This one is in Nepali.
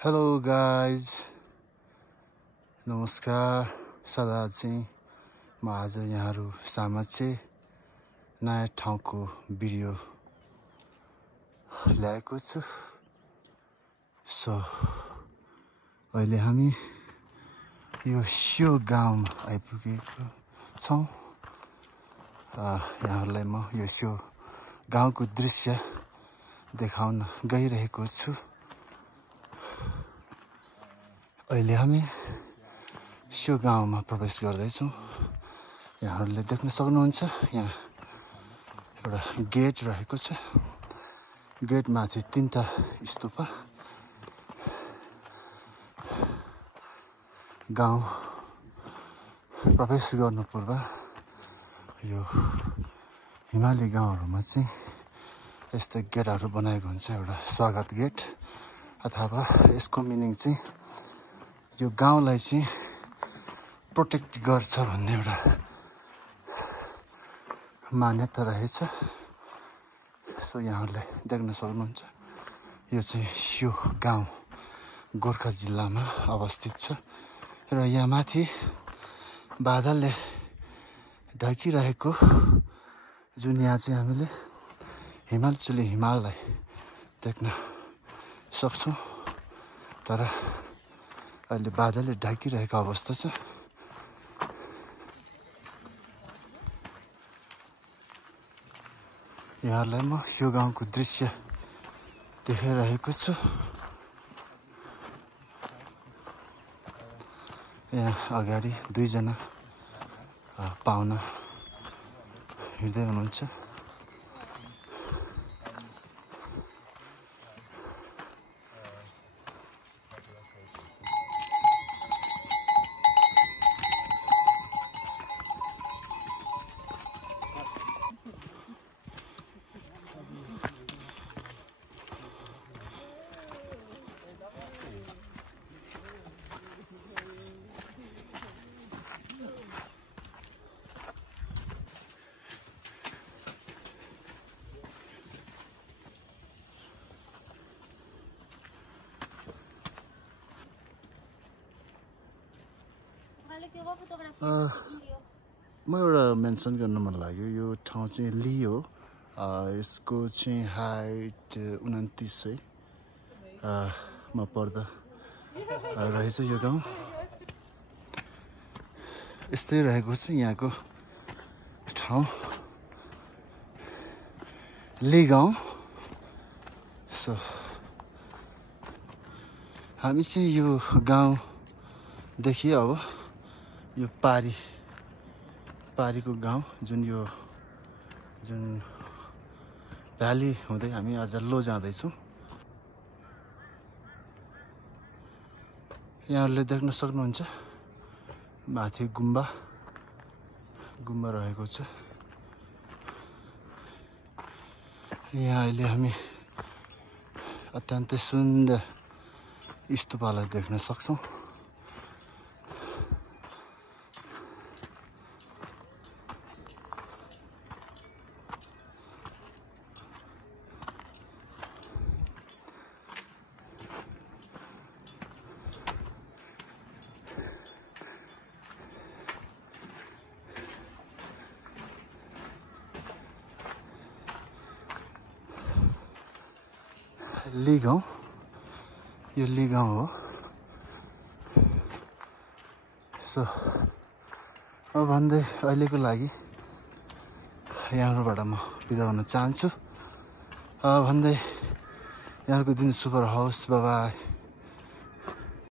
हेलो गाइज, नमस्कार। सदा चाहिँ म आज यहाँहरू समक्ष नयाँ ठाउँको भिडियो ल्याएको छु। सो अहिले हामी यो स्यो गाउँमा आइपुगेको छौँ। यहाँहरूलाई म यो स्यो गाउँको दृश्य देखाउन गइरहेको छु। अहिले हामी स्यो गाउँमा प्रवेश गर्दैछौँ। यहाँहरूले देख्न सक्नुहुन्छ, यहाँ एउटा गेट रहेको छ। गेटमाथि 3टा स्तूपा। गाउँ प्रवेश गर्नु पूर्व यो हिमाली गाउँहरूमा चाहिँ यस्तै गेटहरू बनाएको हुन्छ। एउटा स्वागत गेट, अथवा यसको मिनिङ चाहिँ यो गाउँलाई चाहिँ प्रोटेक्ट गर्छ भन्ने एउटा मान्यता रहेछ। सो यहाँहरूले देख्न सक्नुहुन्छ, यो चाहिँ स्यो गाउँ गोर्खा जिल्लामा अवस्थित छ। र यहाँ माथि बादलले ढाकिरहेको जुन यहाँ चाहिँ हामीले हिमालचुली हिमाललाई देख्न सक्छौँ। तर अहिले बादलले ढाकिरहेको अवस्था छ। यहाँहरूलाई म स्यो गाउँको दृश्य देखाइरहेको छु। यहाँ अगाडि 2 जना पाहुना हिँड्दै हुनुहुन्छ। म एउटा मेन्सन गर्न मन लाग्यो। यो ठाउँ चाहिँ ली हो। यसको चाहिँ हाइट 2900 मा पर्दा रहेछ यो गाउँ। यस्तै रहेको छ यहाँको ठाउँ, ली गाउँ। सो हामी चाहिँ यो गाउँदेखि अब यो पारीको गाउँ जुन भ्याली हुँदै हामी अझ लो जाँदैछौँ। यहाँहरूले देख्न सक्नुहुन्छ, माथि गुम्बा रहेको छ। यहाँ अहिले हामी अत्यन्तै सुन्दर स्तूपलाई देख्न सक्छौँ। ली गाउँ, यो ली गाउँ हो। सो अब भन्दै अहिलेको लागि यहाँहरूबाट म बिदा हुन चाहन्छु। भन्दै यहाँहरूको दिन शुभ रहोस्। Bye bye.